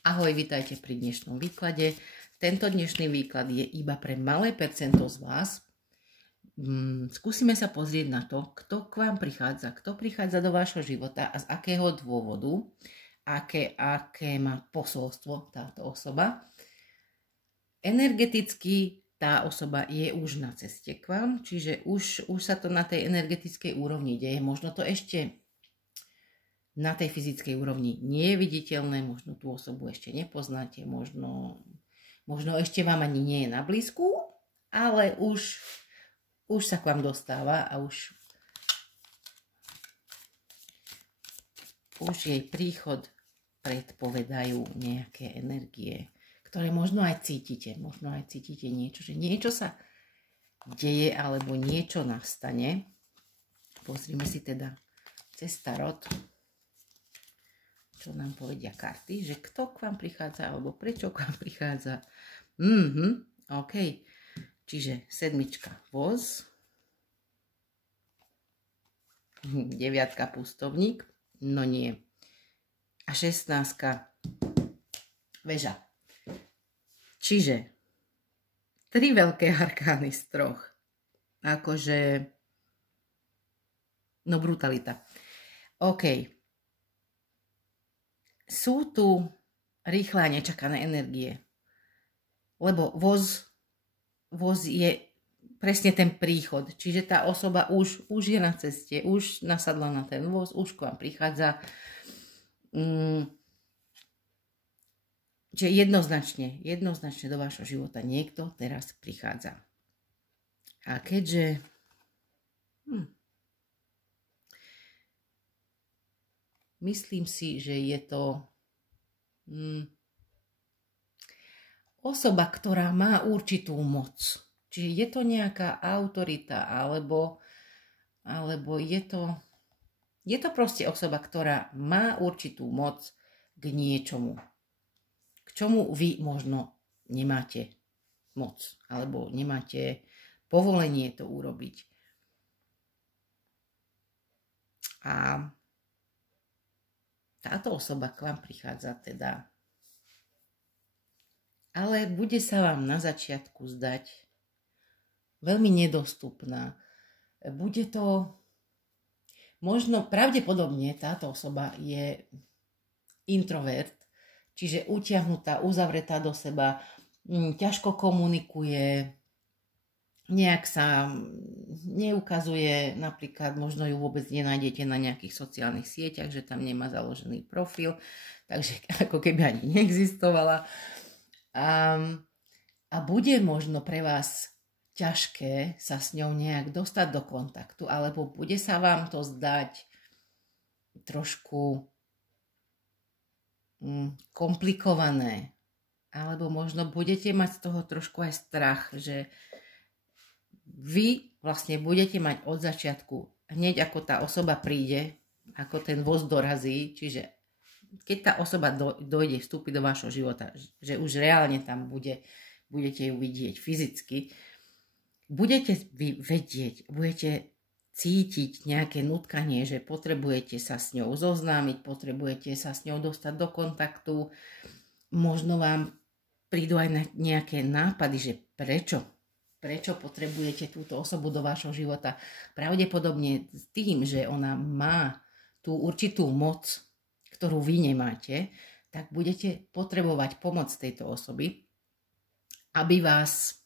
Ahoj, vitajte pri dnešnom výklade. Tento dnešný výklad je iba pre malé percento z vás. Skúsime sa pozrieť na to, kto k vám prichádza, kto prichádza do vášho života a z akého dôvodu, aké má posolstvo táto osoba. Energeticky tá osoba je už na ceste k vám, čiže už sa to na tej energetickej úrovni deje. Možno to ešte na tej fyzickej úrovni nie je viditeľné, možno tú osobu ešte nepoznáte, možno ešte vám ani nie je na blízku, ale už sa k vám dostáva a už jej príchod predpovedajú nejaké energie, ktoré možno aj cítite niečo, že niečo sa deje alebo niečo nastane. Pozrime si teda cez tarot, čo nám povedia karty, že kto k vám prichádza, alebo prečo k vám prichádza. OK. Čiže sedmička voz, 9 pustovník, no nie. A 16 väža. Čiže 3 veľké arkány z 3. Akože, no brutalita. OK. Sú tu rýchle a nečakané energie. Lebo voz je presne ten príchod. Čiže tá osoba už je na ceste, už nasadla na ten voz, už k vám prichádza. Čiže jednoznačne do vášho života niekto teraz prichádza. A keďže myslím si, že je to osoba, ktorá má určitú moc. Čiže je to nejaká autorita, alebo je to proste osoba, ktorá má určitú moc k niečomu. K čomu vy možno nemáte moc, alebo nemáte povolenie to urobiť. A táto osoba k vám prichádza teda, ale bude sa vám na začiatku zdať veľmi nedostupná. Bude to, možno pravdepodobne táto osoba je introvert, čiže utiahnutá, uzavretá do seba, ťažko komunikuje, nejak sa neukazuje, napríklad možno ju vôbec nenájdete na nejakých sociálnych sieťach, že tam nemá založený profil, takže ako keby ani neexistovala. A bude možno pre vás ťažké sa s ňou nejak dostať do kontaktu, alebo bude sa vám to zdať trošku komplikované, alebo možno budete mať z toho trošku aj strach, že vy vlastne budete mať od začiatku, hneď ako tá osoba príde, ako ten voz dorazí, čiže keď tá osoba dojde, vstúpi do vášho života, že už reálne tam budete ju vidieť fyzicky, budete vy vedieť, budete cítiť nejaké nutkanie, že potrebujete sa s ňou zoznámiť, potrebujete sa s ňou dostať do kontaktu, možno vám prídu aj nejaké nápady, že prečo potrebujete túto osobu do vášho života. Pravdepodobne s tým, že ona má tú určitú moc, ktorú vy nemáte, tak budete potrebovať pomoc tejto osoby, aby vás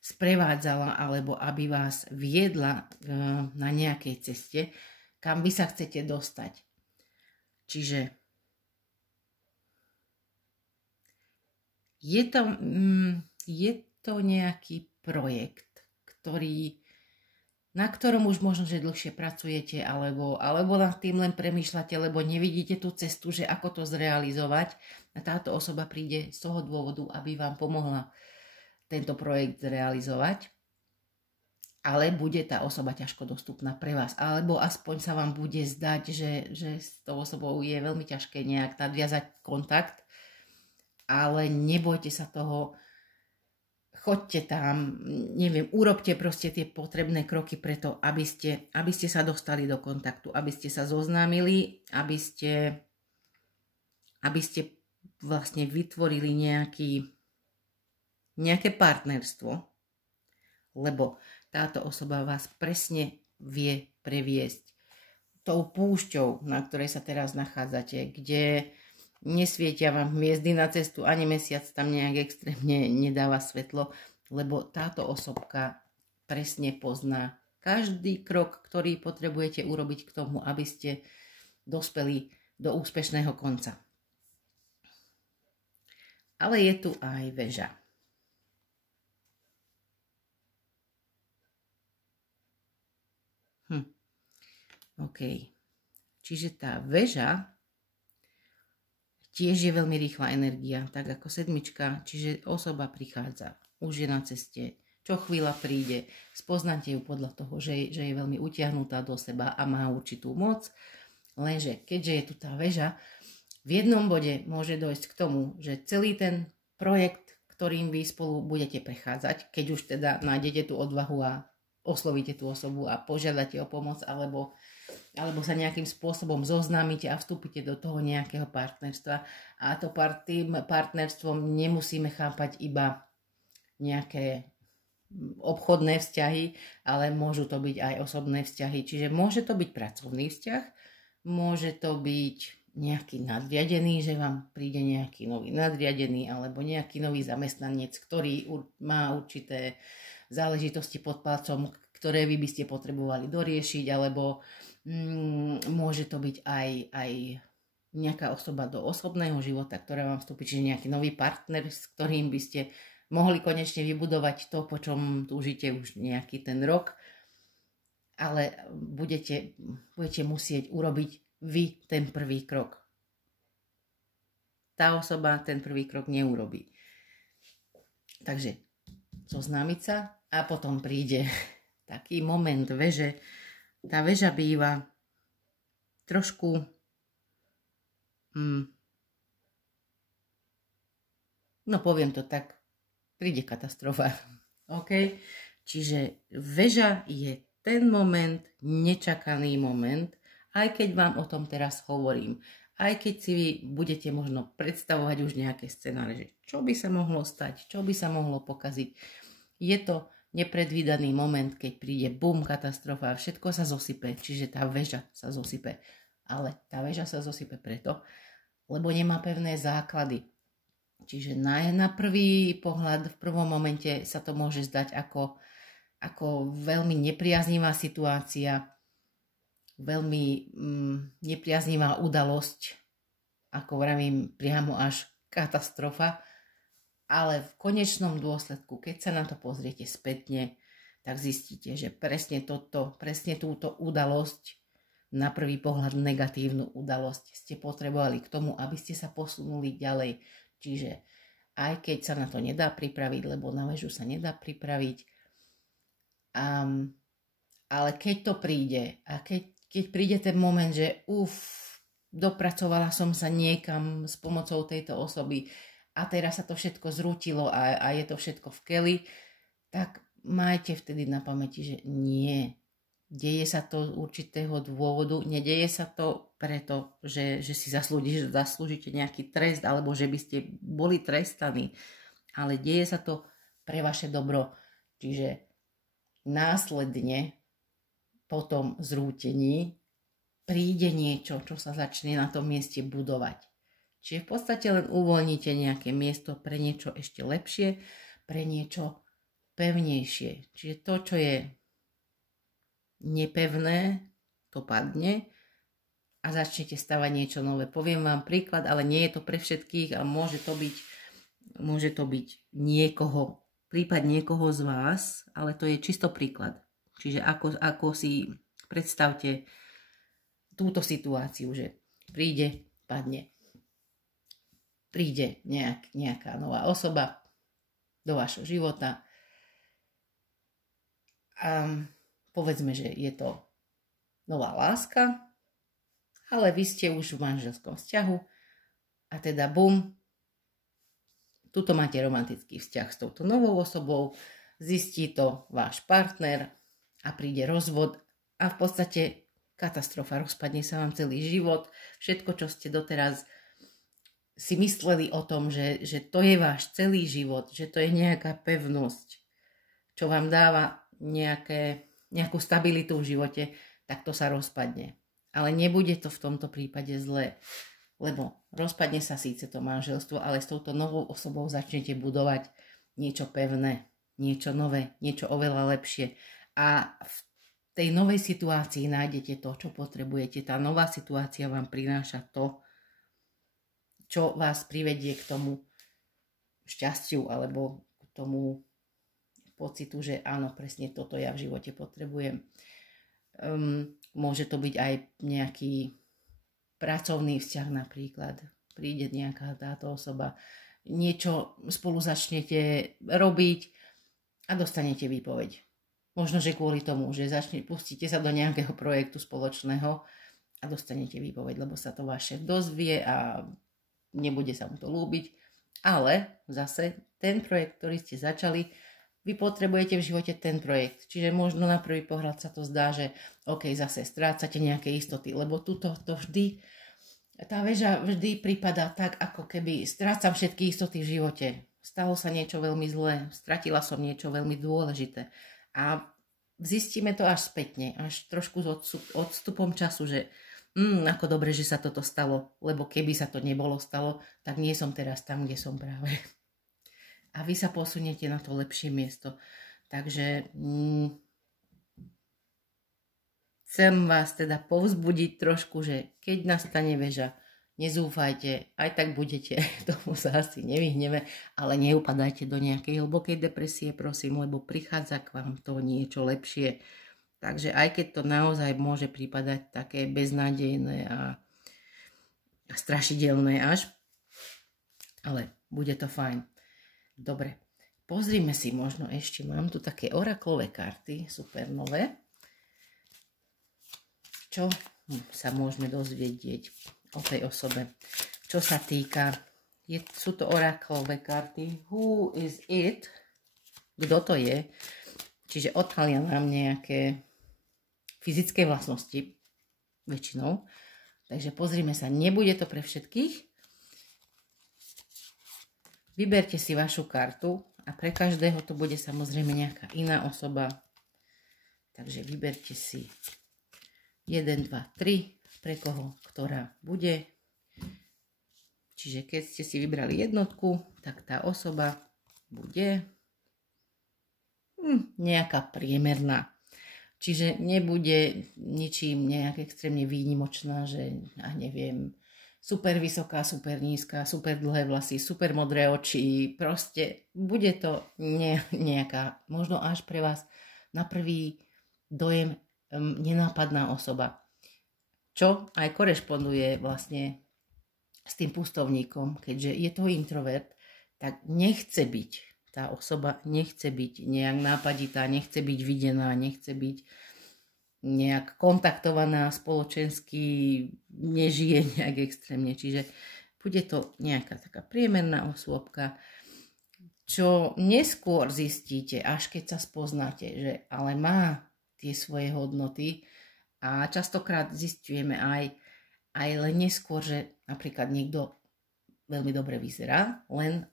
sprevádzala alebo aby vás viedla na nejakej ceste, kam vy sa chcete dostať. Čiže je to nejaký projekt, na ktorom už možno, že dlhšie pracujete, alebo nad tým len premýšľate, lebo nevidíte tú cestu, že ako to zrealizovať. A táto osoba príde z toho dôvodu, aby vám pomohla tento projekt zrealizovať. Ale bude tá osoba ťažko dostupná pre vás. Alebo aspoň sa vám bude zdať, že s tou osobou je veľmi ťažké nejak nadviazať kontakt. Ale nebojte sa toho, choďte tam, neviem, urobte proste tie potrebné kroky preto, aby ste sa dostali do kontaktu, aby ste sa zoznámili, aby ste vlastne vytvorili nejaké partnerstvo, lebo táto osoba vás presne vie previesť tou púšťou, na ktorej sa teraz nachádzate, kde nesvietia vám hviezdy na cestu, ani mesiac tam nejak extrémne nedáva svetlo, lebo táto osobka presne pozná každý krok, ktorý potrebujete urobiť k tomu, aby ste dospeli do úspešného konca. Ale je tu aj väža. OK. Čiže tá väža tiež je veľmi rýchla energia, tak ako sedmička, čiže osoba prichádza, už je na ceste, čo chvíľa príde, spoznáte ju podľa toho, že je veľmi utiahnutá do seba a má určitú moc, lenže keďže je tu tá väža, v jednom bode môže dojsť k tomu, že celý ten projekt, ktorým vy spolu budete prechádzať, keď už teda nájdete tú odvahu a oslovíte tú osobu a požiadate o pomoc, alebo sa nejakým spôsobom zoznámite a vstúpite do toho nejakého partnerstva. A to tým partnerstvom nemusíme chápať iba nejaké obchodné vzťahy, ale môžu to byť aj osobné vzťahy. Čiže môže to byť pracovný vzťah, môže to byť nejaký nadriadený, že vám príde nejaký nový nadriadený alebo nejaký nový zamestnanec, ktorý má určité záležitosti pod palcom, ktoré vy by ste potrebovali doriešiť, alebo môže to byť aj nejaká osoba do osobného života, ktorá vám vstúpi, čiže nejaký nový partner, s ktorým by ste mohli konečne vybudovať to, po čom túžite už nejaký ten rok, ale budete musieť urobiť vy ten prvý krok. Tá osoba ten prvý krok neurobí. Takže zoznámiť sa a potom príde taký moment veže. Tá väža býva trošku no poviem to tak, príde katastrofa. OK? Čiže väža je ten moment, nečakaný moment, aj keď vám o tom teraz hovorím. Aj keď si vy budete možno predstavovať už nejaké scenáre, že čo by sa mohlo stať, čo by sa mohlo pokaziť. Je to nepredvídaný moment, keď príde bum, katastrofa a všetko sa zosype, čiže tá väža sa zosype. Ale tá väža sa zosype preto, lebo nemá pevné základy. Čiže na prvý pohľad, v prvom momente sa to môže zdať ako veľmi nepriaznivá situácia, veľmi nepriaznivá udalosť, ako vravím, priamo až katastrofa, ale v konečnom dôsledku, keď sa na to pozriete spätne, tak zistíte, že presne túto udalosť, na prvý pohľad negatívnu udalosť, ste potrebovali k tomu, aby ste sa posunuli ďalej. Čiže aj keď sa na to nedá pripraviť, lebo na väžu sa nedá pripraviť, ale keď to príde a keď príde ten moment, že dopracovala som sa niekam s pomocou tejto osoby a teraz sa to všetko zrútilo a je to všetko v keli, tak majte vtedy na pamäti, že nie. Deje sa to z určitého dôvodu, nedeje sa to preto, že si zaslúžite nejaký trest alebo že by ste boli trestaní, ale deje sa to pre vaše dobro. Čiže následne po tom zrútení príde niečo, čo sa začne na tom mieste budovať. Čiže v podstate len uvoľníte nejaké miesto pre niečo ešte lepšie, pre niečo pevnejšie. Čiže to, čo je nepevné, to padne a začnete stavať niečo nové. Poviem vám príklad, ale nie je to pre všetkých a môže to byť niekoho, prípad niekoho z vás, ale to je čisto príklad. Čiže ako si predstavte túto situáciu, že padne. Príde nejaká nová osoba do vašho života a povedzme, že je to nová láska, ale vy ste už v manželskom vzťahu a teda bum, tuto máte romantický vzťah s touto novou osobou, zistí to váš partner a príde rozvod a v podstate katastrofa, rozpadne sa vám celý život, všetko, čo ste doteraz si mysleli o tom, že to je váš celý život, že to je nejaká pevnosť, čo vám dáva nejakú stabilitu v živote, tak to sa rozpadne. Ale nebude to v tomto prípade zlé, lebo rozpadne sa síce to manželstvo, ale s touto novou osobou začnete budovať niečo pevné, niečo nové, niečo oveľa lepšie. A v tej novej situácii nájdete to, čo potrebujete. Tá nová situácia vám prináša to, čo vás privedie k tomu šťastiu alebo k tomu pocitu, že áno, presne toto ja v živote potrebujem. Môže to byť aj nejaký pracovný vzťah napríklad. Príde nejaká táto osoba, niečo spolu začnete robiť a dostanete výpoveď. Možno, že kvôli tomu, že pustíte sa do nejakého projektu spoločného a dostanete výpoveď, lebo sa to váš šéf dozvie a nebude sa mu to ľúbiť. Ale zase ten projekt, ktorý ste začali, vy potrebujete v živote ten projekt. Čiže možno na prvý pohľad sa to zdá, že OK, zase strácate nejaké istoty, lebo tuto to vždy, tá väža vždy pripadá tak, ako keby strácam všetky istoty v živote. Stalo sa niečo veľmi zlé, stratila som niečo veľmi dôležité. A zistíme to až spätne, až trošku s odstupom času, že ako dobre, že sa toto stalo, lebo keby sa to nebolo stalo, tak nie som teraz tam, kde som práve. A vy sa posuniete na to lepšie miesto. Takže chcem vás teda povzbudiť trošku, že keď nastane väža, nezúfajte, aj tak budete, tomu sa asi nevyhneme, ale neupadajte do nejakej hlbokej depresie, prosím, lebo prichádza k vám to niečo lepšie. Takže aj keď to naozaj môže pripadať také beznádejné a strašidelné až, ale bude to fajn. Dobre, pozrime si možno ešte, mám tu také oraklové karty, super nové. Čo sa môžeme dozvedieť o tej osobe? Čo sa týka, sú to oraklové karty. Who is it? Kto to je? Čiže odhalia nám nejaké fyzické vlastnosti, väčšinou. Takže pozrime sa, nebude to pre všetkých. Vyberte si vašu kartu a pre každého to bude samozrejme nejaká iná osoba. Takže vyberte si 1, 2, 3, pre koho ktorá bude. Čiže keď ste si vybrali jednotku, tak tá osoba bude nejaká priemerná. Čiže nebude ničím nejak extrémne výnimočná, že ja neviem, super vysoká, super nízka, super dlhé vlasy, super modré oči. Proste bude to nejaká, možno až pre vás na prvý dojem nenápadná osoba. Čo aj korešponduje vlastne s tým pustovníkom, keďže je to introvert, tak nechce byť. Tá osoba nechce byť nejak nápaditá, nechce byť videná, nechce byť nejak kontaktovaná spoločensky, nežije nejak extrémne. Čiže bude to nejaká taká priemerná osôbka, čo neskôr zistíte, až keď sa spoznáte, že ale má tie svoje hodnoty a častokrát zistujeme aj len neskôr, že napríklad niekto veľmi dobre vyzerá, len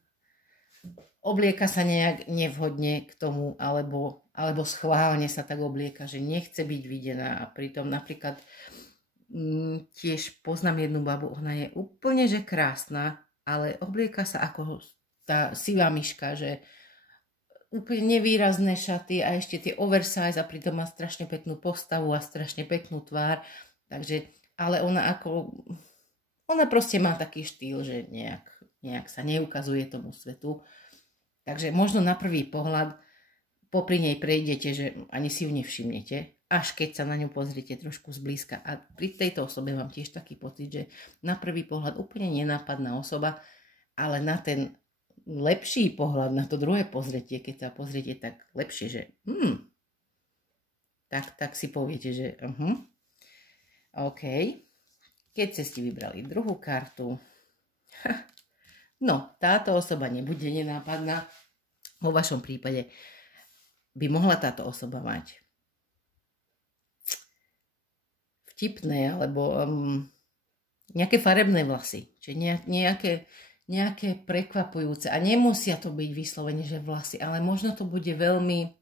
oblieka sa nejak nevhodne k tomu, alebo schválne sa tak oblieka, že nechce byť videná. A pritom napríklad tiež poznám jednu babu, ona je úplne že krásna, ale oblieka sa ako tá sivá myška, že úplne nevýrazné šaty a ešte tie oversize a pritom má strašne peknú postavu a strašne peknú tvár. Takže, ale ona proste má taký štýl, že nejak sa neukazuje tomu svetu. Takže možno na prvý pohľad popri nej prejdete, že ani si ju nevšimnete, až keď sa na ňu pozriete trošku zblízka. A pri tejto osobe mám tiež taký pocit, že na prvý pohľad úplne nenápadná osoba, ale na ten lepší pohľad, na to druhé pozretie, keď sa pozriete tak lepšie, že tak si poviete, že OK. Keď ste vybrali druhú kartu, no, táto osoba nebude nenápadná. Vo vašom prípade by mohla táto osoba mať vtipné alebo nejaké farebné vlasy, čiže nejaké prekvapujúce. A nemusia to byť vyslovene, že vlasy, ale možno to bude veľmi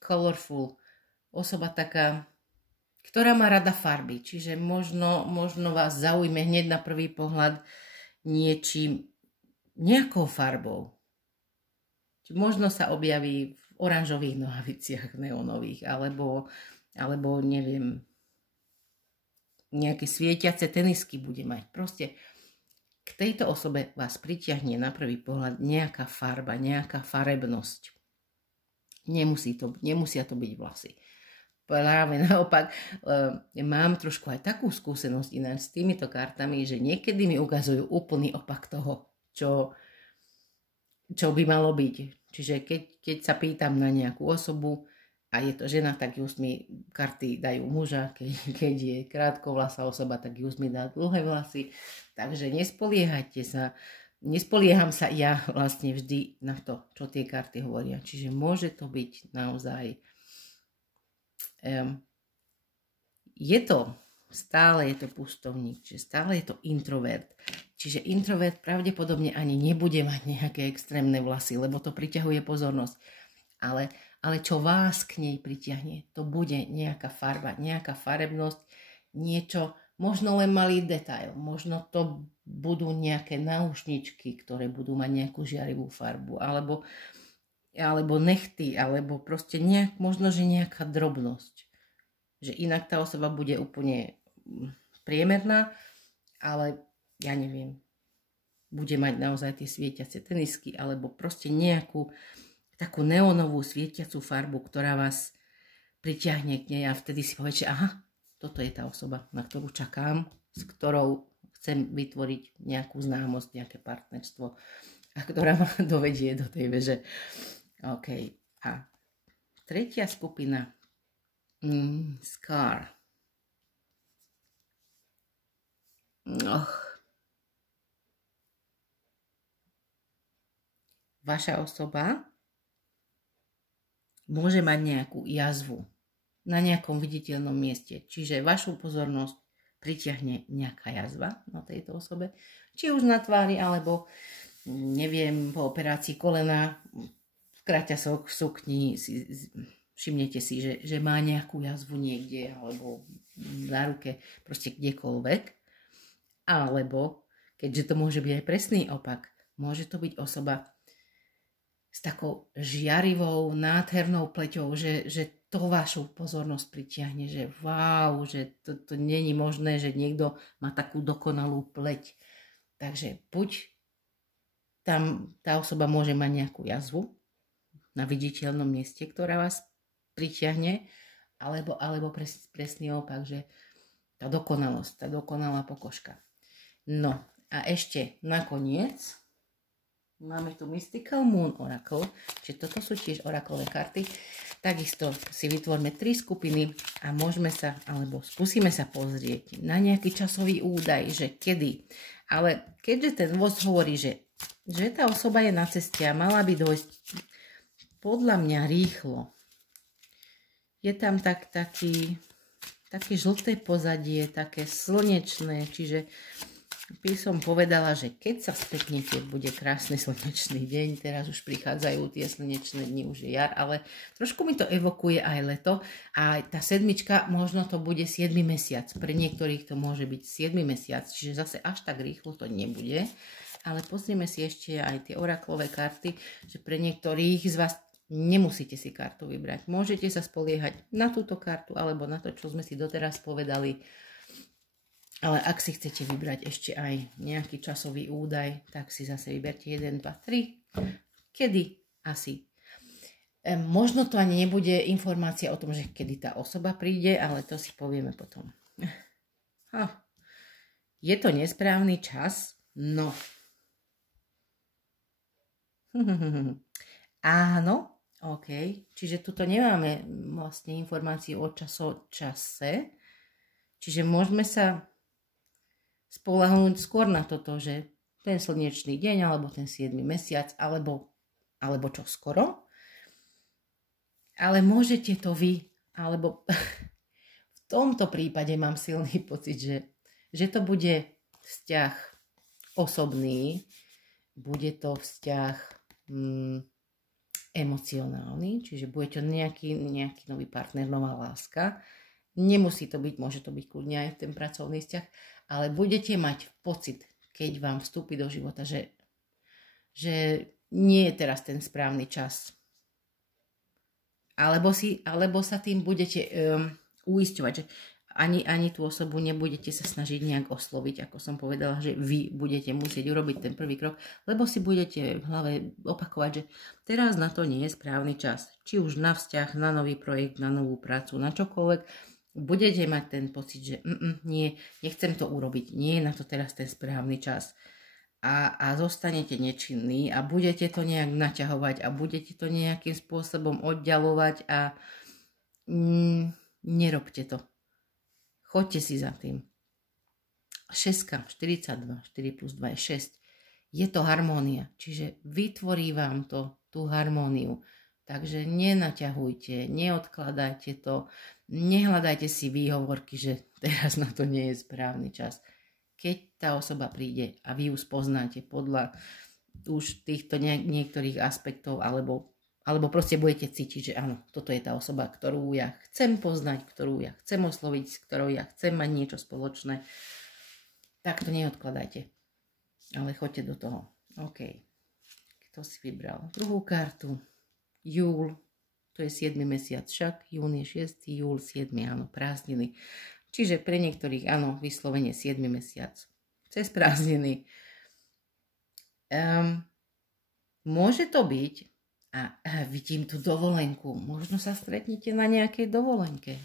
colorful. Osoba taká, ktorá má rada farby, čiže možno vás zaujme hneď na prvý pohľad nejakou farbou. Čiže možno sa objaví v oranžových nohaviciach neonových, alebo neviem, nejaké svietiace tenisky bude mať. Proste k tejto osobe vás pritiahne na prvý pohľad nejaká farba, nejaká farebnosť. Nemusia to byť vlasy. Práve naopak, mám trošku aj takú skúsenosť ináč s týmito kartami, že niekedy mi ukazujú úplný opak toho, čo by malo byť. Čiže keď sa pýtam na nejakú osobu a je to žena, tak just mi karty dajú muža, keď je krátkovlasá osoba, tak just mi dá dlhé vlasy. Takže nespolieham sa ja vlastne vždy na to, čo tie karty hovoria. Čiže môže to byť naozaj stále je to pustovník, čiže stále je to introvert. Čiže introvert pravdepodobne ani nebude mať nejaké extrémne vlasy, lebo to priťahuje pozornosť. Ale čo vás k nej pritiahne, to bude nejaká farba, nejaká farebnosť, niečo, možno len malý detail, možno to budú nejaké náušničky, ktoré budú mať nejakú žiarivú farbu, alebo nechty, alebo proste možno, že nejaká drobnosť. Že inak tá osoba bude úplne priemerná, ale ja neviem, bude mať naozaj tie svietiace tenisky, alebo proste nejakú takú neonovú svietiacú farbu, ktorá vás pritiahne k nej a vtedy si poviete, aha, toto je tá osoba, na ktorú čakám, s ktorou chcem vytvoriť nejakú známosť, nejaké partnerstvo a ktorá ma dovedie do tej veže. OK. A tretia skupina Scar. Vaša osoba môže mať nejakú jazvu na nejakom viditeľnom mieste. Čiže vašu pozornosť pritiahne nejaká jazva na tejto osobe. Či už na tvári, alebo neviem, po operácii kolena, v kraťasoch, v sukni, všimnete si, že má nejakú jazvu niekde, alebo na ruke, proste kdekoľvek. Alebo, keďže to môže byť aj presný opak, môže to byť osoba s takou žiarivou, nádhernou pleťou, že to vašu pozornosť pritiahne, že wow, že to není možné, že niekto má takú dokonalú pleť. Takže buď tam tá osoba môže mať nejakú jazvu na viditeľnom mieste, ktorá vás pritiahne, alebo presný opak, že tá dokonalosť, tá dokonalá pokožka. No a ešte nakoniec máme tu Mystical Moon Oracle, čiže toto sú tiež oraklové karty. Takisto si vytvorme 3 skupiny a skúsime sa pozrieť na nejaký časový údaj, že kedy. Ale keďže ten voz hovorí, že tá osoba je na ceste a mala by dojsť podľa mňa rýchlo. Je tam také žlté pozadie, také slnečné, čiže by som povedala, že keď sa stretnete, bude krásny slnečný deň, teraz už prichádzajú tie slnečné dni, už je jar, ale trošku mi to evokuje aj leto a tá sedmička, možno to bude 7. mesiac, pre niektorých to môže byť 7. mesiac, čiže zase až tak rýchlo to nebude, ale pozrieme si ešte aj tie oraklové karty, že pre niektorých z vás nemusíte si kartu vybrať, môžete sa spoliehať na túto kartu alebo na to, čo sme si doteraz povedali. Ale ak si chcete vybrať ešte aj nejaký časový údaj, tak si zase vyberte 1, 2, 3. Kedy? Asi. Možno to ani nebude informácia o tom, že kedy tá osoba príde, ale to si povieme potom. Je to nesprávny čas? No. Áno, OK. Čiže tuto nemáme vlastne informáciu o čase. Čiže môžeme sa spoľahnúť skôr na toto, že ten slnečný deň, alebo ten 7. mesiac, alebo čo skoro. Ale môžete to vy, alebo v tomto prípade mám silný pocit, že to bude vzťah osobný, bude to vzťah emocionálny, čiže bude to nejaký nový partner, nová láska. Nemusí to byť, môže to byť kľudne aj ten pracovný vzťah, ale budete mať pocit, keď vám vstúpi do života, že nie je teraz ten správny čas. Alebo sa tým budete uisťovať, že ani tú osobu nebudete sa snažiť nejak osloviť, ako som povedala, že vy budete musieť urobiť ten prvý krok, lebo si budete v hlave opakovať, že teraz na to nie je správny čas. Či už na vzťah, na nový projekt, na novú prácu, na čokoľvek, budete mať ten pocit, že nie, nechcem to urobiť, nie je na to teraz ten správny čas. A zostanete nečinní a budete to nejak naťahovať a budete to nejakým spôsobom oddialovať a nerobte to. Choďte si za tým. 6, 42, 4 plus 2 je 6. Je to harmónia, čiže vytvorí vám to tú harmóniu. Takže nenaťahujte, neodkladajte to, nehľadajte si výhovorky, že teraz na to nie je správny čas. Keď tá osoba príde a vy ju spoznáte podľa už týchto niektorých aspektov, alebo proste budete cítiť, že áno, toto je tá osoba, ktorú ja chcem poznať, ktorú ja chcem osloviť, s ktorou ja chcem mať niečo spoločné, tak to neodkladajte. Ale choďte do toho. OK. Kto si vybral? Druhú kartu. Júl. To je 7. mesiac však. Jún je 6. Júl 7. Áno, prázdniny. Čiže pre niektorých, áno, vyslovene 7. mesiac. Cez prázdniny. Môže to byť, a vidím tú dovolenku, možno sa stretnete na nejakej dovolenke.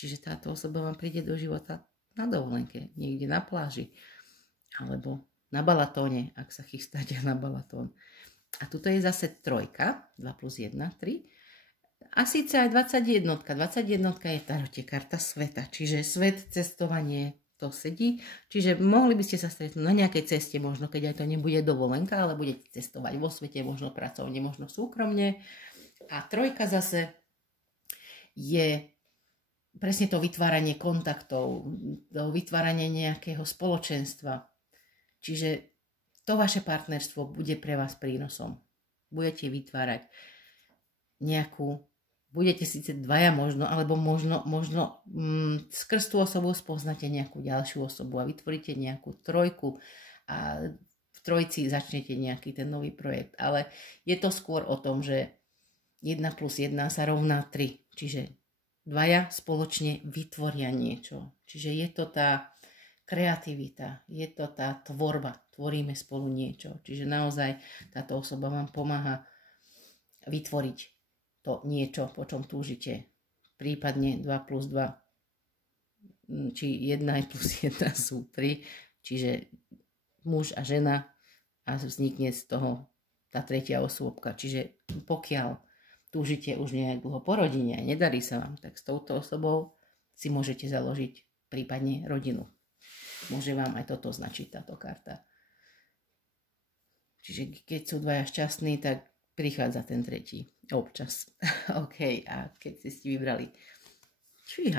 Čiže táto osoba vám príde do života na dovolenke, niekde na pláži, alebo na balatóne, ak sa chystáte na balatón. A tuto je zase 3, 2 plus 1, 3. A síce aj 21. 21 je tarote karta sveta, čiže svet, cestovanie, to sedí. Čiže mohli by ste sa stretnúť na nejakej ceste, možno keď aj to nebude dovolenka, ale budete cestovať vo svete, možno pracovne, možno súkromne. A 3 zase je presne to vytváranie kontaktov, to vytváranie nejakého spoločenstva. Čiže to vaše partnerstvo bude pre vás prínosom. Budete vytvárať budete síce dvaja možno, alebo možno skrz tú osobu spoznáte nejakú ďalšiu osobu a vytvoríte nejakú 3 a v 3 začnete nejaký ten nový projekt. Ale je to skôr o tom, že 1 plus 1 sa rovná 3, čiže dvaja spoločne vytvoria niečo. Čiže je to tá kreativita, je to tá tvorba, tvoríme spolu niečo. Čiže naozaj táto osoba vám pomáha vytvoriť to niečo, po čom túžite. Prípadne 2 plus 2, či 1 plus 1 sú 3, čiže muž a žena a vznikne z toho tá tretia osôbka. Čiže pokiaľ túžite už nejak dlho po rodine a nedarí sa vám, tak s touto osobou si môžete založiť prípadne rodinu. Môže vám aj toto značiť táto karta. Čiže keď sú dvaja šťastní, tak prichádza ten tretí. Občas. OK, a keď ste vybrali 3,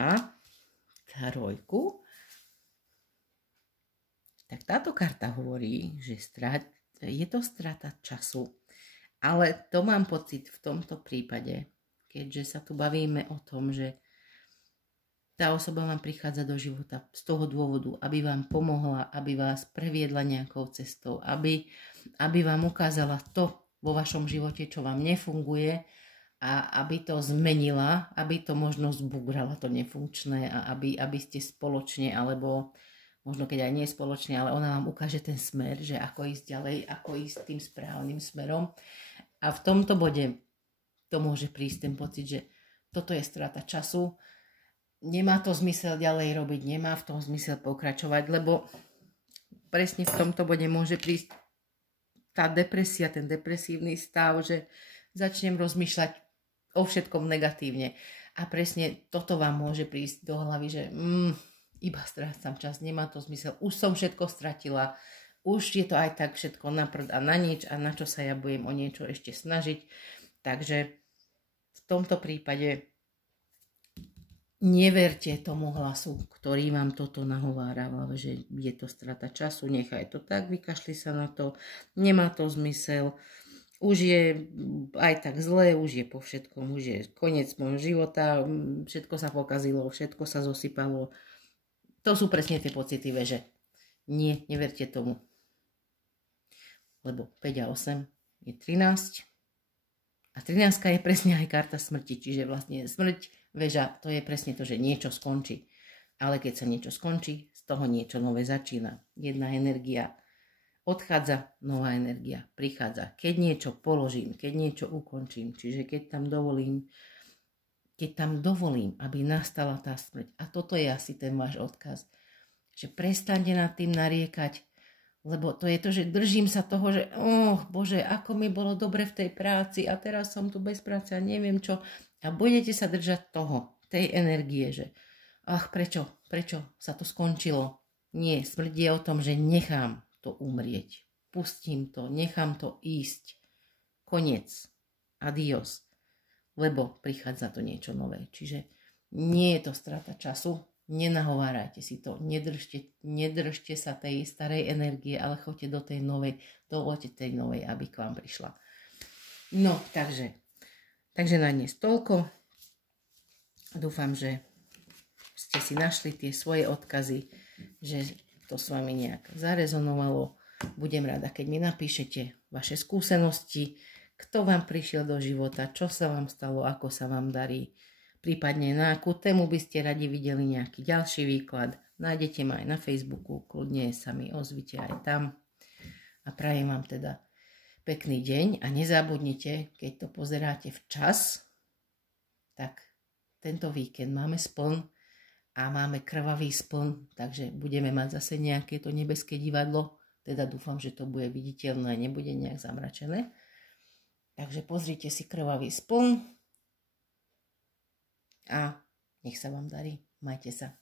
tak táto karta hovorí, že je to strata času. Ale to mám pocit v tomto prípade, keďže sa tu bavíme o tom, že tá osoba vám prichádza do života z toho dôvodu, aby vám pomohla, aby vás previedla nejakou cestou, aby vám ukázala to vo vašom živote, čo vám nefunguje a aby to zmenila, aby to možno zbúrala to nefunkčné a aby ste spoločne, alebo možno keď aj nie spoločne, ale ona vám ukáže ten smer, že ako ísť ďalej, ako ísť tým správnym smerom. A v tomto bode to môže prísť ten pocit, že toto je strata času, nemá to zmysel ďalej robiť, nemá v tom zmysel pokračovať, lebo presne v tomto bode môže prísť tá depresia, ten depresívny stav, že začnem rozmýšľať o všetkom negatívne. A presne toto vám môže prísť do hlavy, že iba strácam čas, nemá to zmysel, už som všetko stratila, už je to aj tak všetko na prd a na nič a na čo sa ja budem o niečo ešte snažiť. Takže v tomto prípade neverte tomu hlasu, ktorý vám toto nahovára, že je to strata času, nechaj to tak, vykašli sa na to, nemá to zmysel, už je aj tak zlé, už je po všetkom, už je koniec môjho života, všetko sa pokazilo, všetko sa zosypalo. To sú presne tie pocity, že nie, neverte tomu. Lebo 5 a 8 je 13 a 13 je presne aj karta smrti, čiže vlastne smrť, veža, to je presne to, že niečo skončí. Ale keď sa niečo skončí, z toho niečo nové začína. Jedna energia odchádza, nová energia prichádza. Keď niečo položím, keď niečo ukončím, čiže keď tam dovolím, aby nastala tá smrť. A toto je asi ten váš odkaz. Že prestaňte nad tým nariekať, lebo to je to, že držím sa toho, že Bože, ako mi bolo dobre v tej práci a teraz som tu bez práce a neviem čo. A budete sa držať toho, tej energie, že prečo sa to skončilo. Nie, smrť je o tom, že nechám to umrieť. Pustím to, nechám to ísť. Koniec. Adios. Lebo prichádza to niečo nové. Čiže nie je to strata času. Nenahovárajte si to. Nedržte sa tej starej energie, ale choďte do tej novej. Dovoľte tej novej, aby k vám prišla. No, takže na dnes toľko. Dúfam, že ste si našli tie svoje odkazy, že to s vami nejak zarezonovalo. Budem rada, keď mi napíšete vaše skúsenosti, kto vám prišiel do života, čo sa vám stalo, ako sa vám darí, prípadne na akú tému by ste radi videli nejaký ďalší výklad. Nájdete ma aj na Facebooku, kľudne sa mi ozvite aj tam. A prajem vám teda pekný deň a nezabudnite, keď to pozeráte včas, tak tento víkend máme spln a máme krvavý spln, takže budeme mať zase nejaké to nebeské divadlo, teda dúfam, že to bude viditeľné, nebude nejak zamračené. Takže pozrite si krvavý spln a nech sa vám darí. Majte sa.